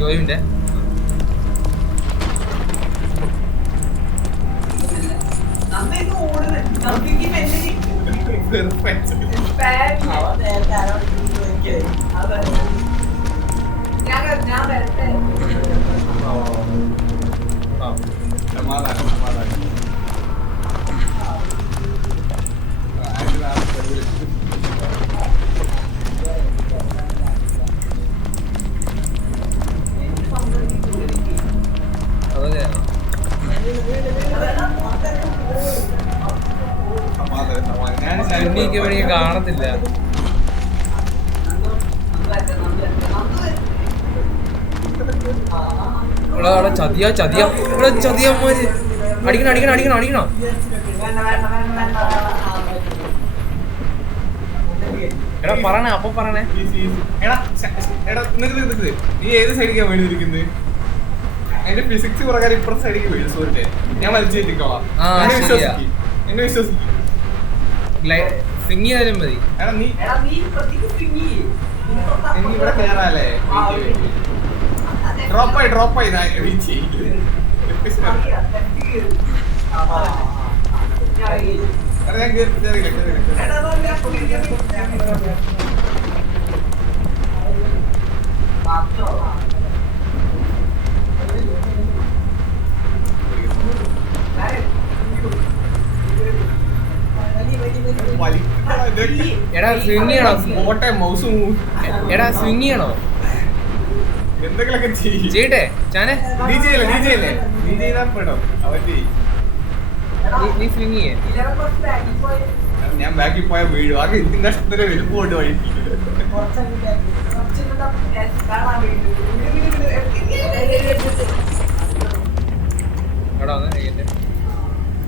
ജോയിന്റെ കാണത്തില്ല. ചതിയാ ചതിയാ ഇവിടെ ചതിയന്മാര് അടിക്കണം അടിക്കണം അടിക്കണം അടിക്കണം. എടാ പറയണേ അപ്പൊ പറയണേ. നീ ഏത് സൈഡിക്കാ വേണ്ടിയിരിക്കുന്നത്? എന്റെ ഫിസിക്സ് പ്രകാരം ഇപ്പുറത്തെ സൈഡിക്ക് വീഴും. സൂര്യന്റെ ഞാൻ വലിച്ചേറ്റിക്കോളാം. എന്നെ വിശ്വസിക്കും. സിംഗിയാലും മതി. എടാ നീ ഇവിടെ കേറാല്ലേ? ഡ്രോപ്പായി റീച്ച് എടാ സ്വിങ് ചെയ്യണോ? എടാ സ്വിങ് ചെയ്യണോ? എന്തെങ്കിലൊക്കെ ചെയ്യട്ടെ ചാനെ. നീ ചെയ്താ പെടും. നീ സ്വിങ് ചെയ്യേ. ഞാൻ ബാക്കിൽ പോയാൽ വീഴും. ആകെ ഇതിന്റെ കഷ്ടത്തിന് വലുപ്പമുണ്ട് വഴി.